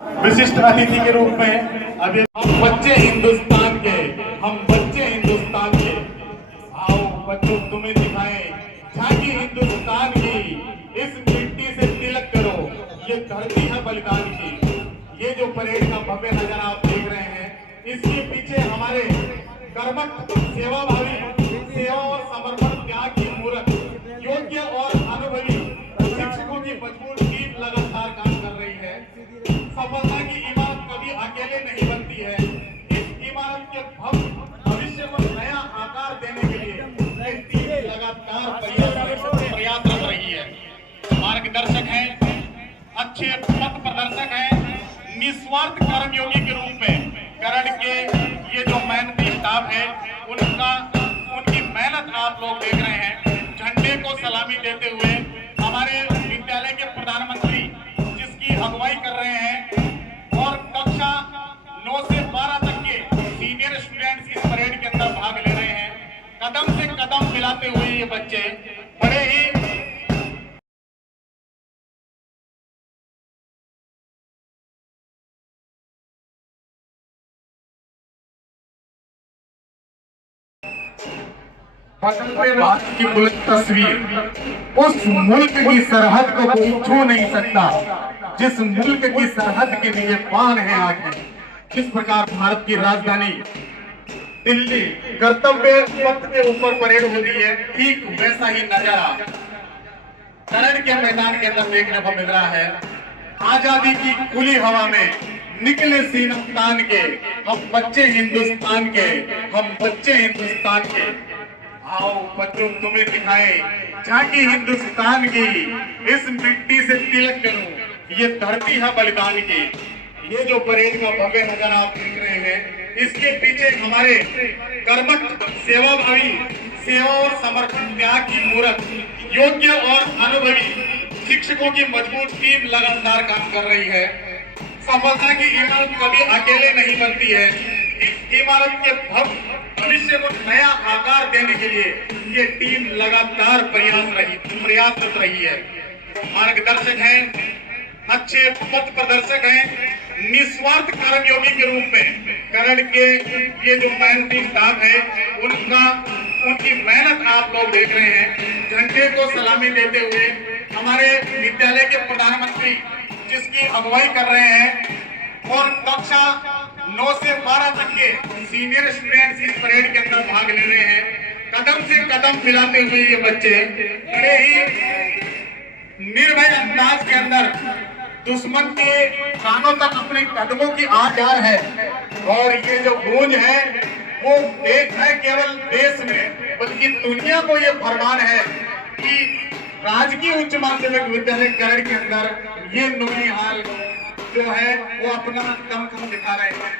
विशिष्ट अतिथि के रूप में अभी हम बच्चे हिंदुस्तान के, हम बच्चे हिंदुस्तान के, आओ बच्चों तुम्हें दिखाएं झांकी हिंदुस्तान की, इस मिट्टी से तिलक करो, ये धरती है बलिदान की। ये जो परेड का भव्य नजारा आप देख रहे हैं, इसके पीछे हमारे कर्मठ सेवाभावी, सेवा और समर्पण त्याग की मूर्त, योग्य और अनुभवी शिक्षकों की मजबूत टीम लगातार काम कर रही है। सफलता की इमारत कभी अकेले नहीं बनती है। इस इमारत के भविष्य को नया आकार देने के लिए ये टीम लगातार प्रयासरत रही है। मार्गदर्शक हैं, अच्छे पथ प्रदर्शक हैं, निस्वार्थ कर्मयोगी के रूप में करण के ये जो मेहनती स्टाफ है, उनकी मेहनत आप लोग देख रहे हैं। झंडे को सलामी देते हुए हमारे विद्यालय के प्रधानमंत्री जिसकी अगुवाई कर रहे हैं और कक्षा 9 से 12 तक के सीनियर स्टूडेंट्स इस परेड के अंदर भाग ले रहे हैं। कदम से कदम मिलाते हुए ये बच्चे बड़े ही भारत की बुलंद तस्वीर, उस मुल्क की सरहद को कोई छू नहीं सकता जिस मुल्क की सरहद के लिए बाण है आगे। किस प्रकार भारत की राजधानी दिल्ली कर्तव्य पथ के ऊपर परेड होती है, ठीक वैसा ही नजारा करण के मैदान के अंदर देखने को मिल रहा है। आजादी की खुली हवा में निकले सीना तान के, हम बच्चे हिंदुस्तान के, हम बच्चे हिंदुस्तान के, आओ बच्चों तुम्हें दिखाएं झांकी हिंदुस्तान की, इस मिट्टी से तिलक करो, ये धरती है बलिदान की। ये जो परेड का भव्य नजारा आप देख रहे हैं, इसके पीछे हमारे कर्मठ सेवाभावी, सेवा और समर्पण त्याग की मूर्त, योग्य और अनुभवी शिक्षकों की मजबूत टीम लगातार काम कर रही है। सफलता की इमारत कभी अकेले नहीं बनती है। इस इमारत के भविष्य को नया आकार देने के लिए ये टीम लगातार प्रयासरत रही है। मार्गदर्शक हैं, अच्छे पथ प्रदर्शक हैं, निस्वार्थ कर्मयोगी के रूप में करण के ये जो मेहनती स्टाफ है, उनकी मेहनत आप लोग देख रहे हैं। झंडे को सलामी देते हुए हमारे विद्यालय के प्रधानमंत्री जिसकी अगुवाई कर रहे हैं और कक्षा 9 से 12 तक के सीनियर स्टूडेंट्स इस परेड के अंदर भाग ले रहे हैं। कदम से कदम मिलाते हुए ये बच्चे बड़े ही निर्भय अंदाज के अंदर दुश्मन के कानों तक अपने कदमों की आकार है। और ये जो गूंज है वो देश है केवल देश में, बल्कि दुनिया को ये फरमान है कि राजकीय उच्च माध्यमिक विद्यालय करण के अंदर ये नौनिहाल जो है वो अपना दमखम दिखा रहे हैं।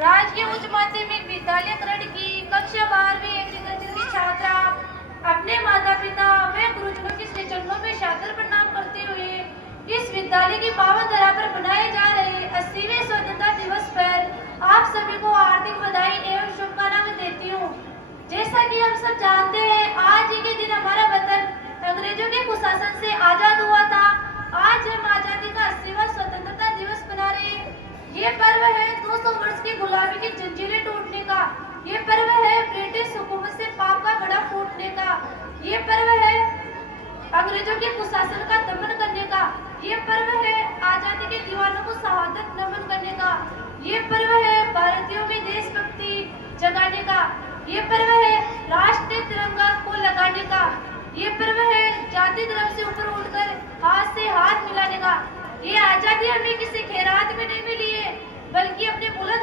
राजकीय उच्च माध्यमिक विद्यालय करड़ की कक्षा 12वीं एग्रीकल्चर की छात्रा अपने माता पिता व गुरुजनों के श्री चरणों में सादर प्रणाम करते हुए इस विद्यालय की पावन धरा पर मनाए जा रहे 80वें स्वतंत्रता दिवस पर आप सभी को हार्दिक बधाई एवं शुभकामनाएं देती हूँ। जैसा कि हम सब जानते हैं, आज ही के दिन हमारा वतन अंग्रेजों के कुशासन से आजाद हुआ था। आज हम आजादी का 80वां स्वतंत्रता दिवस मना रहे हैं। ये पर्व है 200 वर्ष की गुलामी की जंजीरें टूटने का। ये पर्व है ब्रिटिश हुकूमत से पाप का गड़ा फूटने का। ये पर्व है अंग्रेजों के कुशासन का दमन करने का। ये पर्व है आजादी के दीवानों को शहादत नमन करने का। ये पर्व है भारतीयों में देशभक्ति जगाने का। ये पर्व है राष्ट्रीय तिरंगा को लगाने का। ये पर्व है जाति धर्म से ऊपर उठकर हाथ से हाथ मिलाने का। ये आजादी हमें किसी खैरात में नहीं मिली है, बल्कि अपने बुलंद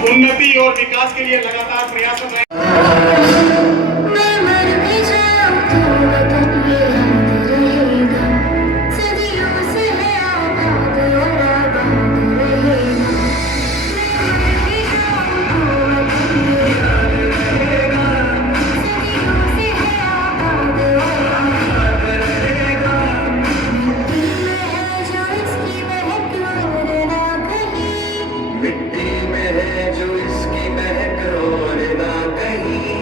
उन्नति और विकास के लिए लगातार प्रयासरत रहे। मैं मर भी जाऊं तो वतन ये याद रहेगा, सदियों से है आबाद और आबाद रहेगा। मैं मर भी जाऊं तो वतन ये याद रहेगा, सदियों से है आबाद और आबाद रहेगा। मिट्टी में है जो इसकी महक और ना कहीं, मिट्टी में है जो इसकी महक और ना कहीं।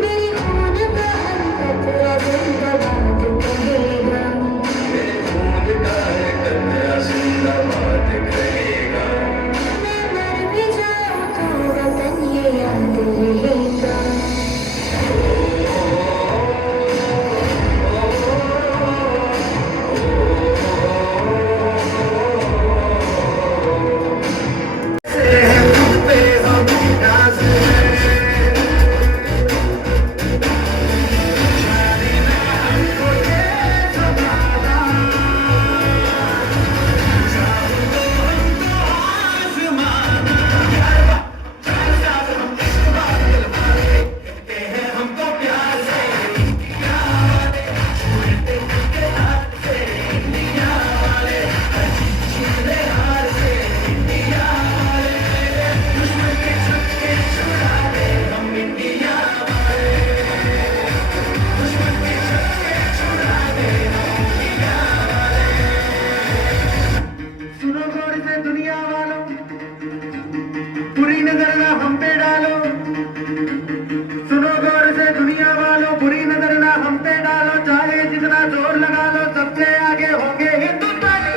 मेरे खून का हर कतरा जिंदाबाद कहेगा, मेरे खून का हर कतरा जिंदाबाद कहेगा। मैं मर भी जाऊं तो वतन ये याद रहेगा। सुनो गौर से दुनिया वालों, बुरी नजर ना हम पे डालो। सुनो गौर से दुनिया वालों, बुरी नजर ना हम पे डालो। चाहे जितना जोर लगा लो, सबसे आगे होंगे हिंदुस्तानी।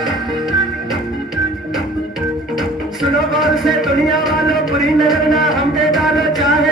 सुनो गौर से दुनिया वालों, बुरी नजर ना हम पे डालो। चाहे